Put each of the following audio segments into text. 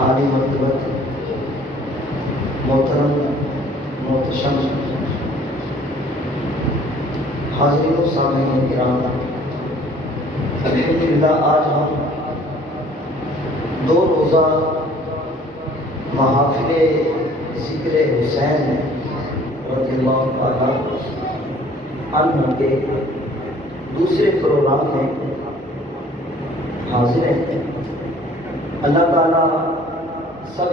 عالی مرتبت محترم محتشم حاضرین و سامعین کرام، الحمدللہ آج ہم 2 روزہ محافل ذکر حسین رضی اللہ تعالیٰ عنہ کے دوسرے پروگرام میں حاضر ہیں۔ اللہ تعالیٰ سب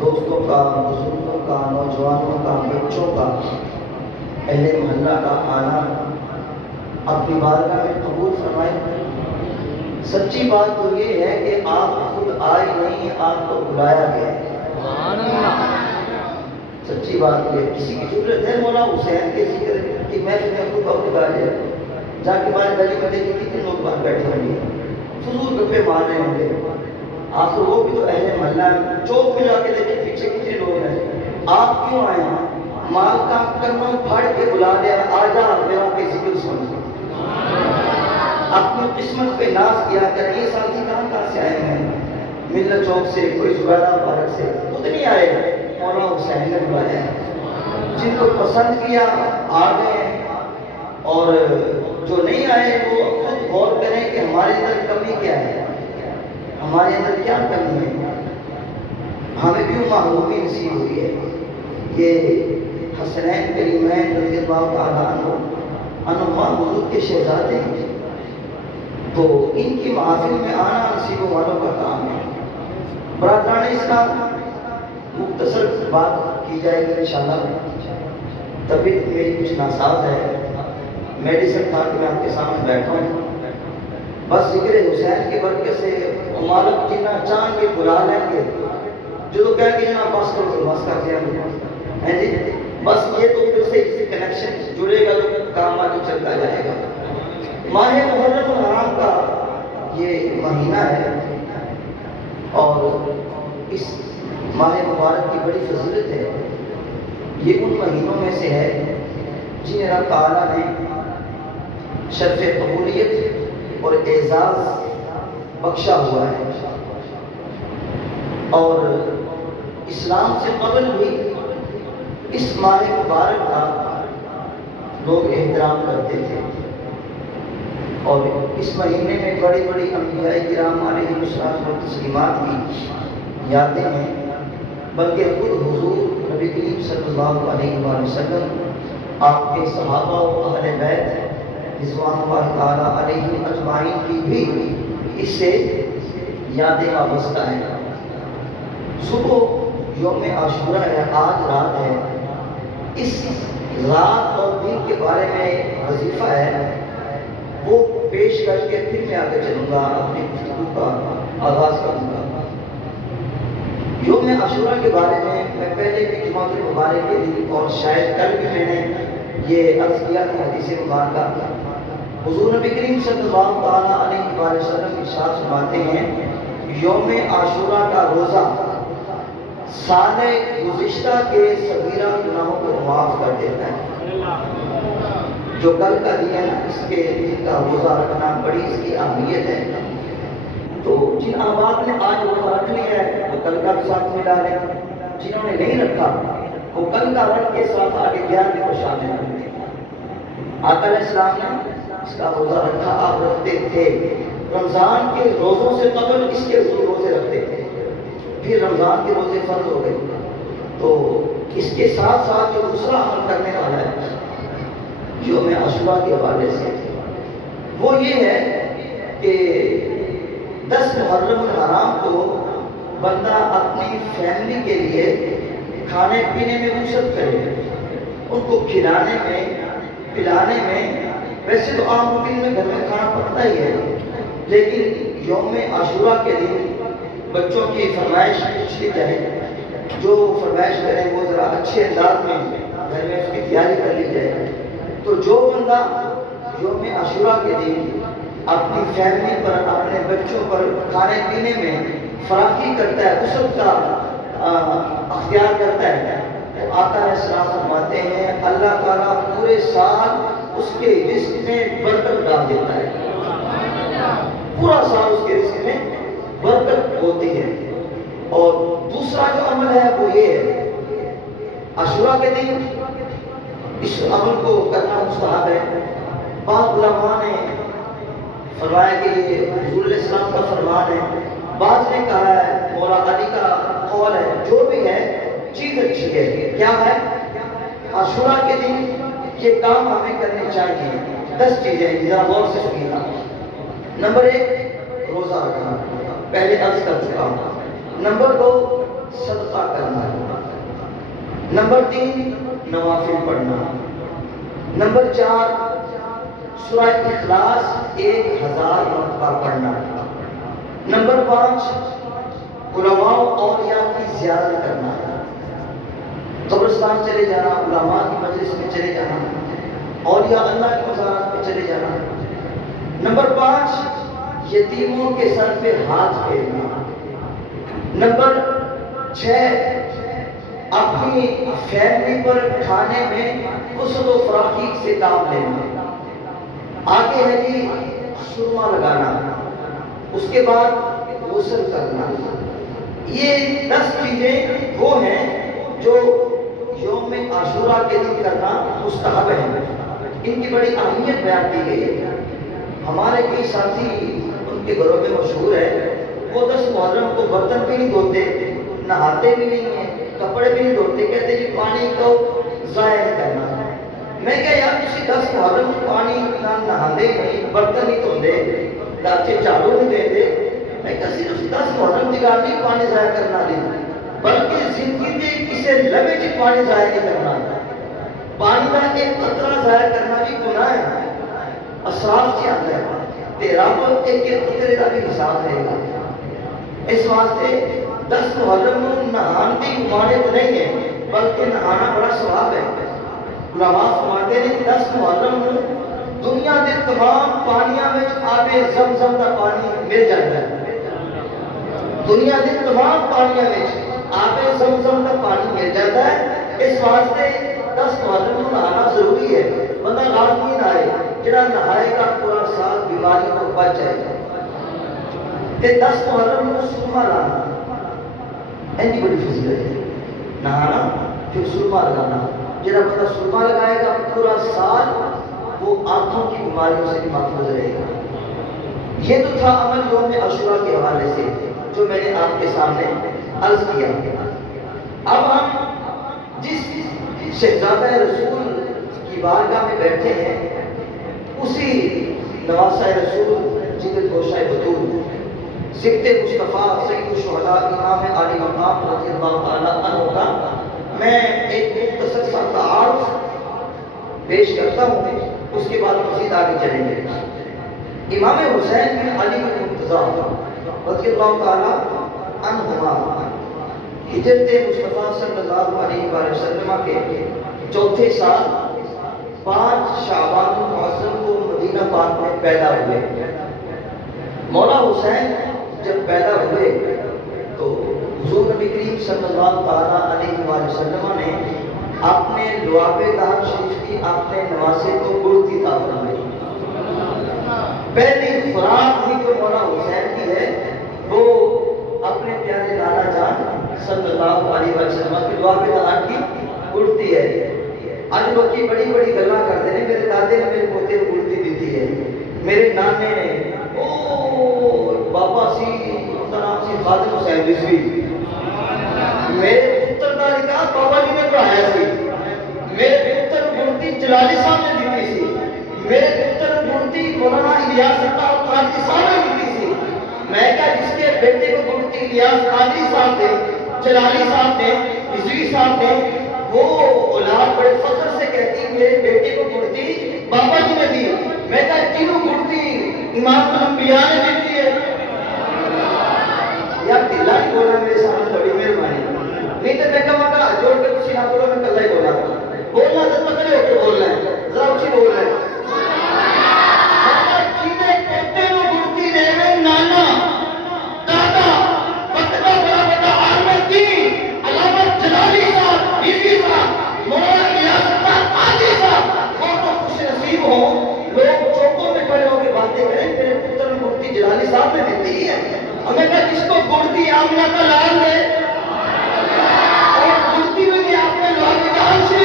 دوستوں کا، بزرگوں کا، نوجوانوں کا، بچوں کا، اہل محلہ کا آنا اپنی بارگاہ میں قبول فرمائے۔ سچی بات تو یہ ہے کہ آپ خود آئے نہیں، آپ کو بلایا گیا ہے۔ سچی بات یہ، کسی کی ضرورت ہے مولا حسین کے ذکر کی محفل میں خود آپ بلا لیا، جا کے ہمارے گلی میں دیکھیں کتنے لوگ باہر بیٹھے ہوں گے، فضول گپے مار رہے ہوں گے۔ آخر وہ بھی تو اہل محلہ ہے، چوک میں جا کے دیکھیں پیچھے کتنے لوگ ہیں۔ آپ کیوں آئے ہیں؟ مال کا کرم پھاڑ کے بلا لیا، آجا میرا کے ذکر سن۔ اپنی قسمت پہ ناز کیا کریں۔ یہ ساتھی کہاں سے آئے ہیں؟ ملت چوک سے، کوئی زبیدہ پارک سے، خود نہیں آئے، مولا حسین نے بلایا ہے۔ جن کو پسند کیا آ گئے، اور جو نہیں آئے وہ خود غور کریں کہ ہمارے اندر کمی کیا ہے، ہمارے اندر کیا کمی ہے، ہمیں کیوں محرومی نصیب ہوئی ہے۔ یہ حسنین کریمین رضی اللہ تعالیٰ عنہما حضور کے شہزادے ہیں، تو ان کی محافل میں آنا نصیبوں والوں کا کام ہے۔ برادران اسلام، مختصر بات کی جائے گی انشاءاللہ۔ طبیعت میری کچھ ناساز ہے، میڈیسن کھا کے میں آپ کے سامنے بیٹھا ہوں، بس ذکر حسین کے برکت سے مالک جنہ چاند کے بلا لیں گے، جو تو کہہ کہ جناب بس کرو، بس کر دیا ہے جی، بس یہ تو پھر سے کنیکشن جڑے گا تو کام آگے چلتا جائے گا۔ ماہ محرم الحرام کا یہ مہینہ ہے، اور اس ماہ مبارک کی بڑی فضیلت ہے۔ یہ ان مہینوں میں سے ہے جنہیں رب تعالیٰ نے شرف قبولیت اور اعزاز بخشا ہوا ہے، اور اسلام سے قبل بھی اس ماہ مبارک کا لوگ احترام کرتے تھے، اور اس مہینے میں بڑی بڑی انبیاء کرام علیہ الصلوۃ والتسلیمات کی یادیں ہیں، بلکہ خود حضور نبی کریم صلی اللہ علیہ وآلہ وسلم، آپ کے صحابہ و اہل بیت رضوان اللہ تعالیٰ علیہ اجمعین کی بھی اس سے یادیں وابستہ ہیں۔ صبح یوم عاشورہ ہے، آج رات ہے، اس رات اور دن کے بارے میں وظیفہ ہے، وہ پیش کر کے پھر میں آگے چلوں گا، اپنی گفتگو کا آغاز کروں گا۔ یوم عاشورہ کے بارے میں پہلے بھی جمعہ المبارک کے دن، اور شاید کل بھی میں نے یہ عرض کیا تھا حدیث مبارکہ، حضور نبی کریم صلی اللہ تعالیٰ علیہ وآلہ وسلم ارشاد فرماتے ہیں، یوم عاشورہ کا روزہ سال گزشتہ کے صغیرہ گناہوں کو معاف کر دیتا ہے۔ جو کل کا دن ہے نا، اس کے دن کا روزہ رکھنا بڑی اس کی اہمیت ہے۔ تو جن احباب نے آج روزہ رکھ لیا ہے وہ کل کا بھی ساتھ ملا رہے ہیں، جنہوں نے نہیں رکھا وہ کل کا رکھ کے ساتھ آگے 11 کو شامل کرتے ہیں۔ آقا علیہ السلام نے اس کا روزہ رکھا، آپ رکھتے تھے۔ رمضان کے روزوں سے قبل اس کے روزے رکھتے تھے، پھر رمضان کے روزے فرض ہو گئے، تو اس کے ساتھ ساتھ جو دوسرا عمل کرنے والا ہے یوم عاشورہ کے حوالے سے، وہ یہ ہے کہ 10 محرم الحرام کو بندہ اپنی فیملی کے لیے کھانے پینے میں وسعت کرے، ان کو کھلانے میں، پلانے میں۔ ویسے تو عام روٹین میں گھر میں کھانا پکتا ہی ہے، لیکن یوم عاشورہ کے دن بچوں کی فرمائش پوچھ لی جائے، جو فرمائش کریں وہ ذرا اچھے انداز میں گھر میں اس کی تیاری کر لی جائے۔ تو جو بندہ یوم عاشورہ کے دن اپنی فیملی پر، اپنے بچوں پر کھانے پینے میں فراخی کرتا ہے، وسعت کا اختیار کرتا ہے، تو آقا علیہ السلام فرماتے ہیں اللہ تعالیٰ پورے سال اس کے رزق میں برکت ڈال دیتا ہے، پورا سال اس کے رزق میں برکت ہوتی ہے۔ اور عاشورہ کے دن اس عمل کو کرنا مستحب ہے۔ بعض علماء نے فرمایا کہ یہ حضور علیہ السلام کا فرمان ہے، بعض نے کہا ہے مولا علی کا قول ہے، جو بھی ہے چیز اچھی ہے۔ کیا ہے؟ عاشورہ کے دن یہ کام ہمیں کرنے چاہیے۔ 10 چیزیں ذرا غور سے سنیے۔ نمبر 1 روزہ رکھنا، پہلے عرض کر چکا ہوں۔ نمبر 2 صدقہ کرنا۔ نمبر 3 نوافل پڑھنا۔ نمبر 4 سورہ اخلاص 1000 مرتبہ پڑھنا۔ نمبر 5 علماء و اولیاء کی زیارت کرنا، قبرستان چلے جانا، علماء کی مجلس میں چلے جانا، اولیاء اللہ کی مزارات میں چلے جانا۔ نمبر 5 یتیموں کے سر پہ ہاتھ پھیرنا۔ نمبر 6 اپنی فیملی پر کھانے میں غسل و فراخی سے کام لینا۔ آگے ہے جی سرما لگانا، اس کے بعد غسل کرنا۔ یہ 10 چیزیں وہ ہیں جو یوم عاشورہ کے دن کرنا مستحب ہے۔ ان کی بڑی اہمیت بیان کی گئی ہے۔ ہمارے کئی ساتھی ان کے گھروں میں مشہور ہے، وہ 10 محرم کو برتن بھی نہیں دھوتے، نہاتے بھی نہیں ہیں، کپڑے بھی نہیں دھوتے، کہتے جی پانی کو ضائع نہیں کرنا۔ میں کہا یار تسی 10 محرم کو پانی نہ نہاندے نہیں، برتن نہیں دھوندے، لاچے جھاڑو نہیں دیندے، میں کہا صرف 10 محرم دی گل نہیں پانی ضائع کرنا نہیں، بلکہ زندگی دے کسے لمحے چ پانی ضائع نہیں کرنا۔ پانی کا ایک قطرہ ضائع کرنا بھی گناہ ہے، اسراف سے آتا ہے، تے رب ایک قطرے کا بھی حساب رہے گا۔ اس واسطے 10 محرم نہان کی ممانعت نہیں ہے، بلکہ نہانا بڑا ثواب ہے۔ علماء فرماتے ہیں 10 محرم دنیا کے تمام پانیاں میں آب زمزم کا پانی مل جاتا ہے۔ دنیا کے تمام پانیاں میں آب زمزم کا پانی مل جاتا ہے۔ اس واسطے 10 محرم نہانا ضروری ہے۔ بندہ لازمی نہائے، جڑا نہائے گا پورا سال بیماریوں کو بچ جائے گا۔ تے 10 محرم سرما لانا ایسی بڑی فضیلت ہے، نہانا پھر سرما لگانا۔ جڑا بندہ سرما لگائے گا پورا سال وہ آنکھوں کی بیماریوں سے بھی محفوظ رہے گا۔ یہ تو تھا عمل یوم عاشورہ کے حوالے سے جو میں نے آپ کے سامنے عرض کیا۔ اب ہم جس شہزادہ رسول کی بارگاہ میں بیٹھے ہیں، اسی نواسہ رسول جگر گوشہ بطول سبت مصطفیٰ سید الشہداء امام عالی مقام رضی اللہ تعالیٰ عنہ کا میں ایک مختصر سا تعارف پیش کرتا ہوں، اس کے بعد مزید آگے چلیں گے۔ امام حسین بن علی بن مرتضیٰ رضی اللہ تعالیٰ عنہما ہجرت مصطفیٰ صلی اللہ علیہ وآلہ وسلم کے چوتھے سال 5 شعبان المعظم کو مدینہ پاک میں پیدا ہوئے۔ مولا حسین جب پیدا ہوئے تو حضور نبی کریم صلی اللہ تعالیٰ علیہ وآلہ وسلم نے اپنے لعاب دہن شریف کی اپنے نواسے کو گڑتی عطا فرمائی۔ پہلی خوراک ہی جو مولا حسین کی ہے وہ اپنے پیارے لالا جان صلی اللہ علیہ وسلم کی لعاب دہن کی گڑتی ہے۔ آج لوگ کی بڑی بڑی گلاں کرتے ہیں، میرے دادے نے میرے پوتے کو گڑتی دیتی ہے، میرے نانے نے، بابا سی ان کا نام سی خادم حسین رضوی، میرے پتر کا لکھا بابا جی نے پڑھایا سی، میرے پتر گڑتی جلالی صاحب نے دیتی سی، میرے پتر گڑتی مولانا الیاس قادری صاحب نے دیتی سی۔ میں کہا جس کے بیٹے کو گڑتی الیاس قادری صاحب نے، جلالی صاحب نے، رضوی صاحب نے، وہ اولاد بڑے فخر سے کہتی میرے بیٹے کو گڑتی بابا جی نے دی۔ میں کہا کیوں گڑتی امام الانبیاء نے دیتی ہے؟ یار دلہ نہیں بولا میرے سامنے، بڑی مہربانی نہیں تو میں کہا جوڑ کے کسی نہ بولا، میں کلہ ہی بولا، بولنا تو تکڑے ہو کے بولنا ہے، ذرا اچھی بولنا ہے۔ چیزیں کہتے ہیں گڑتی دے میں نانا دادا فتبہ بڑا بڑا عالم دین علامت جلالی صاحب بیوی صاحب مولانا الیاس قادری صاحب، وہ تو خوش نصیب ہوں لوگ چوکوں میں کھڑے ہو کے باتیں کریں میرے پتر میں گڑتی جلالی صاحب نے دیتی ہے۔ ہمیں کہا جس کو گڑتی آمنہ کا لال ہے اور گڑتی میں بھی آپ نے لوگ دان سے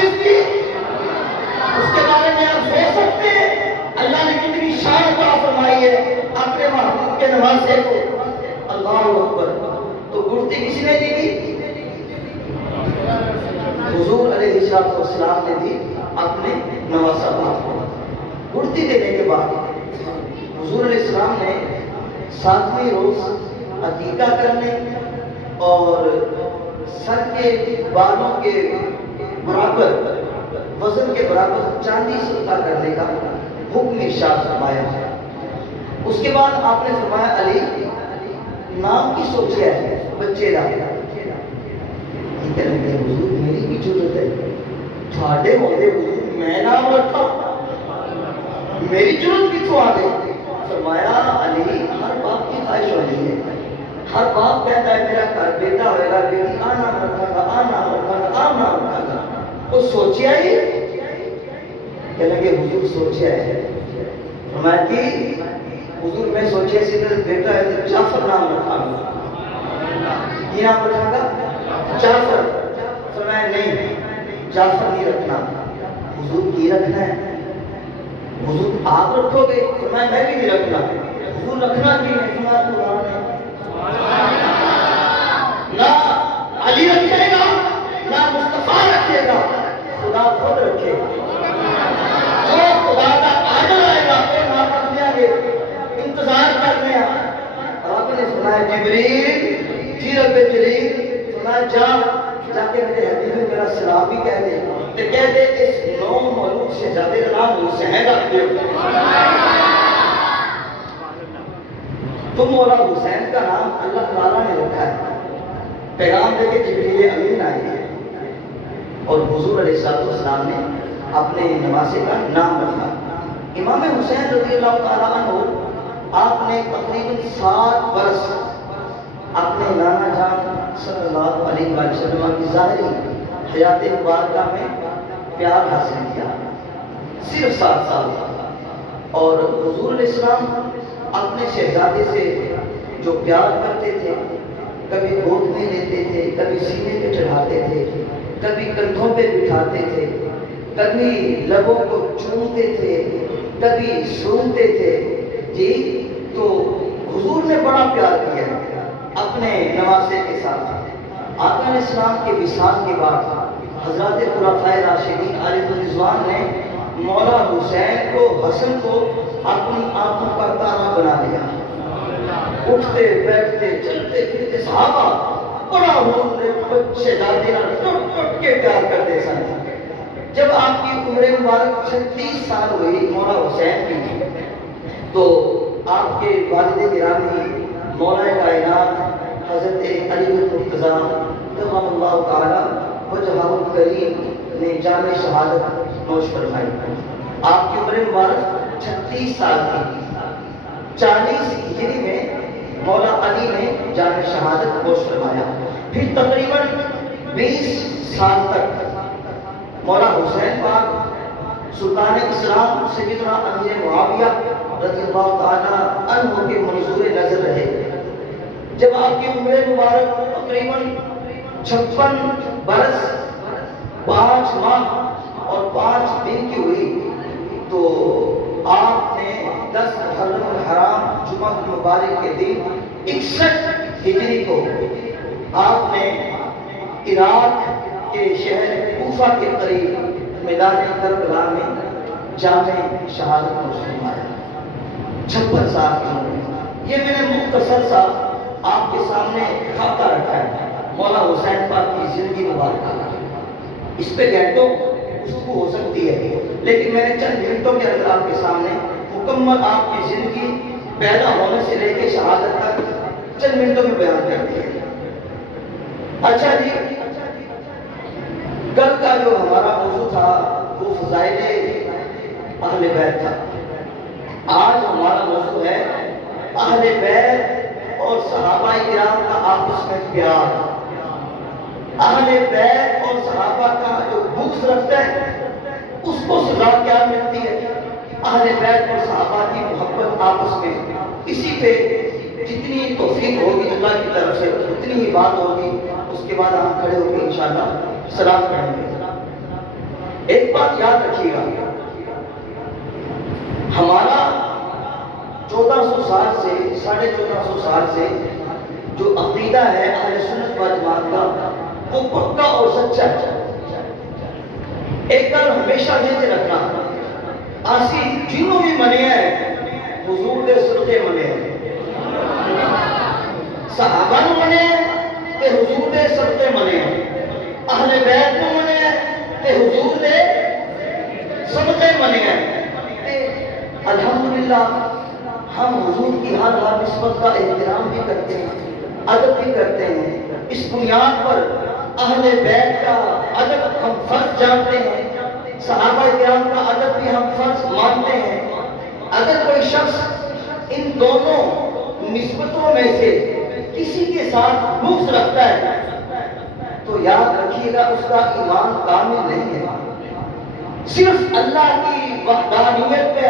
نواسے کو، اللہ اکبر۔ تو گڑتی کس نے دی تھی؟ حضور علیہ السلام نے دی اپنے نواسہ باپ کو۔ گڑتی دینے کے بعد حضور علیہ السلام نے 7ویں روز عقیقہ کرنے اور سر کے بالوں کے برابر، وزن کے برابر چاندی سلطہ کرنے کا حکم ارشاد فرمایا۔ اس کے بعد آپ نے فرمایا علی نام کی سوچیا ہے بچے کا؟ کہنے حضور میری بھی ضرورت ہے، تھوڑے ہوتے حضور میں نام رکھا، میری ضرورت کتوں آ گئی؟ فرمایا علی ہر باپ کی خواہش والی ہے، ہر باپ کہتا ہے میرا گھر بیٹا ہوئے گا، بیٹی آ نام رکھا گا، آ نام رکھا گا، آ نام رکھا گا۔ وہ سوچیا ہی کہنے لگے حضور سوچیا ہے۔ فرمایا کہ حضور میں سوچیا سی بیٹا ہے تو جعفر نام رکھا گا۔ یہ نام رکھا گا جعفر۔ فرمایا نہیں جعفر نہیں رکھنا، حضور کی رکھنا ہے۔ حضور آپ رکھو گے؟ فرمایا میں بھی نہیں رکھنا۔ حضور رکھنا بھی نہیں؟ فرمایا قرآن ہے۔ نہ علی رکھے گا نہ مصطفیٰ رکھے گا، خدا خود رکھے گا۔ جو خدا کا آڈر آئے گا وہ نہ کر دیا گے، انتظار کرنے آ۔ آپ نے فرمایا جبریل جی رب جلیل، فرمایا جا کے میرے حبیب میں میرا سلام بھی کہہ دے، کہ کہہ دے اس 9 مولود شہزادے کا نام حسین رکھ دے۔ تو مولا حسین کا نام اللہ تعالیٰ نے رکھا ہے۔ پیغام دے کے جبریل امین آئے ہیں اور حضور علیہ السلام نے اپنے نواسے کا نام رکھا۔ امام حسین رضی اللہ تعالیٰ عنہ آپ نے تقریباً 7 برس اپنے نانا جان صلی اللہ علیہ وسلم کی ظاہری حیات مبارکہ میں پیار حاصل کیا، صرف 7 سال۔ اور حضور علیہ السلام اپنے شہزادے سے جو پیار کرتے تھے، کبھی گود میں لیتے تھے، کبھی سینے پہ چڑھاتے تھے، کبھی کندھوں پہ بٹھاتے تھے، کبھی لبوں کو چومتے تھے، کبھی سونتے تھے۔ جی تو حضور نے بڑا پیار کیا اپنے نواسے کے ساتھ۔ آقا علیہ السلام کے وصال کے بعد حضرات خلفائے راشدین علیہ الرضوان نے مولا حسین کو، حسن کو اپنی آنکھوں کا تارا بنا لیا۔ اٹھتے بیٹھتے چلتے پھرتے صحابہ بڑا بچے دادے ٹوٹ ٹوٹ کے پیار کرتے سن۔ جب آپ کی عمر مبارک 36 سال ہوئی مولا حسین کی، تو آپ کے والد گرامی مولا کائنات حضرت علی المرتضیٰ کرم اللہ تعالی وجہہ الکریم نے جام شہادت نوش فرمائی۔ آپ کی عمر مبارک 36 سال تھی۔ 40 ہجری میں مولا علی نے جام شہادت نوش فرمایا۔ پھر تقریباً 20 سال تک مولا حسین پاک سلطان اسلام سیدنا امیر معاویہ رضی اللہ تعالیٰ عنہ کے منظور نظر رہے۔ جب آپ کی عمر مبارک تقریباً 56 برس 5 ماہ اور 5 دن کی ہوئی، تو آپ نے 10 محرم الحرام جمعہ مبارک کے دن 61 ہجری کو آپ نے عراق کے شہر کوفہ کے قریب میدان کربلا میں جامع شہادت نوش فرمایا۔ 56 سال کی عمر میں۔ یہ میں نے مختصر سا آپ کے سامنے خاکہ رکھا ہے مولا حسین پاک کی زندگی مبارکہ کا۔ اس پہ گھنٹوں گفتگو ہو سکتی ہے، لیکن میں نے چند منٹوں کے اندر آپ کے سامنے مکمل آپ کی زندگی پیدا ہونے سے لے کے شہادت تک چند منٹوں میں بیان کر دی ہے۔ اچھا جی، کل کا جو ہمارا موضوع تھا وہ فضائل اہل بیت تھا۔ آج ہمارا موضوع ہے اہل بیت اور صحابہ کرام کا آپس میں پیار۔ اہل بیت اور صحابہ کا جو بغض رکھتا ہے اس کو سزا کیا ملتی ہے؟ اہل بیت اور صحابہ کی محبت آپس میں، اسی پہ جتنی توفیق ہوگی اللہ کی طرف سے اتنی ہی بات ہوگی۔ اس کے بعد ہم کھڑے ہو کے انشاءاللہ سلام پڑھیں گے۔ ایک بات یاد رکھیے گا، ہمارا 1400 سال سے 1450 سال سے جو عقیدہ ہے اہل سنت و جماعت کا وہ پکا اور سچا ہے۔ ایک گل ہمیشہ ذہن رکھنا، آسی جنوں بھی منے ہیں حضور دے صدقے منے ہیں، صحابہ نو منے ہیں تے حضور دے صدقے منے ہیں، اہل بیت نو منے ہیں تے حضور دے صدقے منے ہیں۔ تے الحمدللہ ہم حضور کی ہر نسبت کا احترام بھی کرتے ہیں، ادب بھی کرتے ہیں۔ اس بنیاد پر اہل بیت کا ادب ہم فرض جانتے ہیں، صحابہ کرام کا ادب بھی ہم فرض مانتے ہیں۔ اگر کوئی شخص ان دونوں نسبتوں میں سے کسی کے ساتھ بغض رکھتا ہے تو یاد رکھیے گا اس کا ایمان کامل نہیں ہے۔ صرف اللہ کی وحدانیت پہ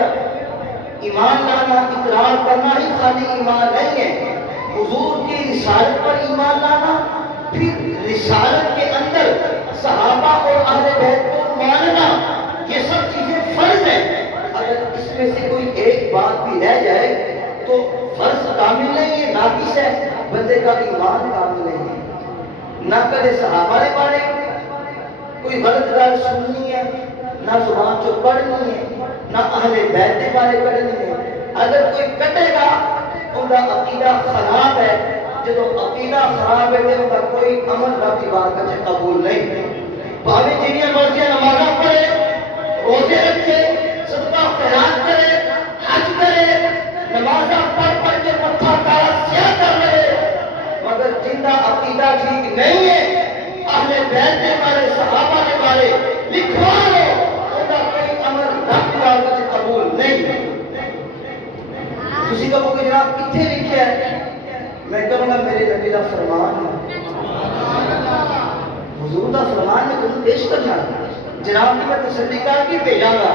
ایمان لانا، اقرار کرنا ہی خالی ایمان نہیں ہے، حضور کی رسالت پر ایمان لانا، پھر رسالت کے اندر صحابہ اور اہل بیت کو ماننا، یہ سب چیزیں فرض ہیں۔ اگر اس میں سے کوئی ایک بات بھی رہ جائے تو فرض کامل نہیں ہے، ناقص ہے، بندے کا ایمان کامل نہیں ہے۔ نہ کدے صحابہ نے بارے کوئی غلط گل سننی ہے، نہ زبان چو پڑھنی ہے، نہ اہل بیت کے بارے پڑھنی ہے۔ اگر کوئی کٹے گا ان کا عقیدہ خراب ہے، جب عقیدہ خراب ہے تو ان کا کوئی عمل رب کی بارگاہ میں قبول نہیں۔ بھاوے جنیاں مرضیاں نمازاں پڑھے، روزے رکھے، صدقہ خیرات کرے، حج کرے، نمازاں پڑھ کے متھا کالا سیاہ کر رہے، مگر جن کا عقیدہ ٹھیک نہیں ہے، اہل بیت کے بارے، صحابہ کے بارے لکھوا لو، ان کا کوئی عمل رب کی بارگاہ میں قبول نہیں۔ کسی کا وہ جناب کتنے لکھا ہے؟ میں کہوں گا میرے نبی کا فرمان ہے، حضور کا فرمان میں تمہیں پیش کرنا جناب کی میں تسلی کر کے بھیجاں گا۔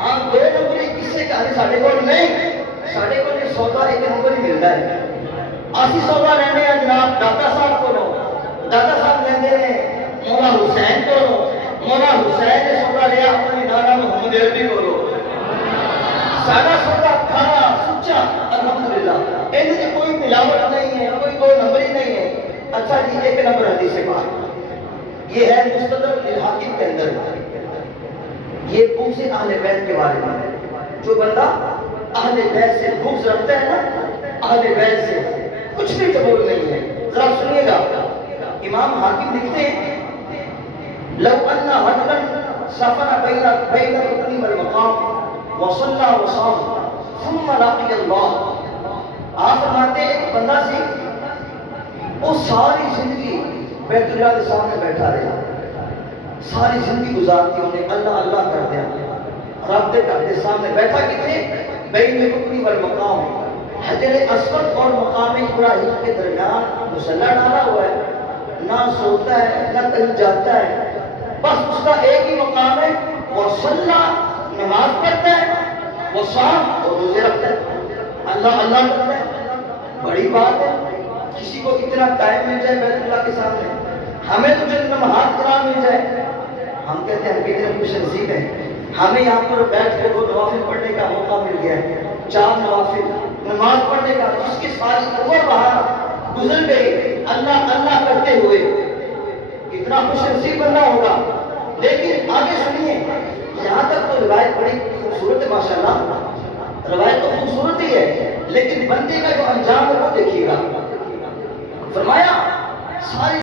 ہاں دو نمبری کسے کہنے ساڑھے کو نہیں، ساڑھے کو یہ سودا ایک نمبر ہی ملتا ہے۔ آسی سودا رہنے ہیں جناب داتا صاحب کو لو، داتا صاحب لیندے ہیں مولا حسین کو لو، مولا حسین نے سودا لیا اپنی نانا محمد عربی کو لو۔ سارا سودا کھانا سچا الحمدللہ، ایسے کوئی ملاوٹ نہیں ہے، کوئی دو نمبری نہیں ہے۔ اچھا جی ایک نمبر حدیث پاک یہ ہے مستدرک الحاکم کے اندر، یہ بغض اہل بیت کے بارے میں۔ جو بندہ اہل بیت سے بغض رکھتا ہے نا، اہل بیت سے کچھ بھی قبول نہیں ہے۔ ذرا سنیے گا، امام حاکم لکھتے ہیں لو ان رجلا سفر بین الرکن والمقام وصلى وصام ثم لقي اللہ۔ آپ فرماتے ہیں ایک بندہ سی وہ ساری زندگی بیت اللہ کے سامنے بیٹھا رہا، ساری زندگی گزارتی انہیں اللہ اللہ کر دیا، رب دے گھر کے سامنے بیٹھا کتنے بین الرکن والمقام، حجر اسود اور مقام ابراہیم کے درمیان مصلی ڈالا ہوا ہے، نہ سوتا ہے نہ کہیں جاتا ہے، بس اس کا ایک ہی مقام ہے، وصلی نماز پڑھتا ہے، وصام اور روزے رکھتا ہے، اللہ اللہ کرتا ہے۔ بڑی بات ہے کسی کو اتنا ٹائم مل جائے بیت اللہ کے سامنے، ہمیں تو جب نماز قرآن مل جائے ہم کہتے ہیں ہم کتنے خوش نصیب ہیں، ہمیں یہاں پر بیٹھ کے 2 نوافل پڑھنے کا موقع مل گیا ہے، 4 نوافل نماز پڑھنے کا، جس کی ساری عمر باہر گزر گئی اللہ اللہ کرتے ہوئے، کتنا خوش نصیب بندہ ہوگا۔ لیکن آگے سنیے، یہاں تک تو روایت بڑی خوبصورت ہے ماشاءاللہ، روایت تو خوبصورت ہی ہے، لیکن بندے کا جو انجام ہے وہ دیکھیے گا۔ فرمایا ساری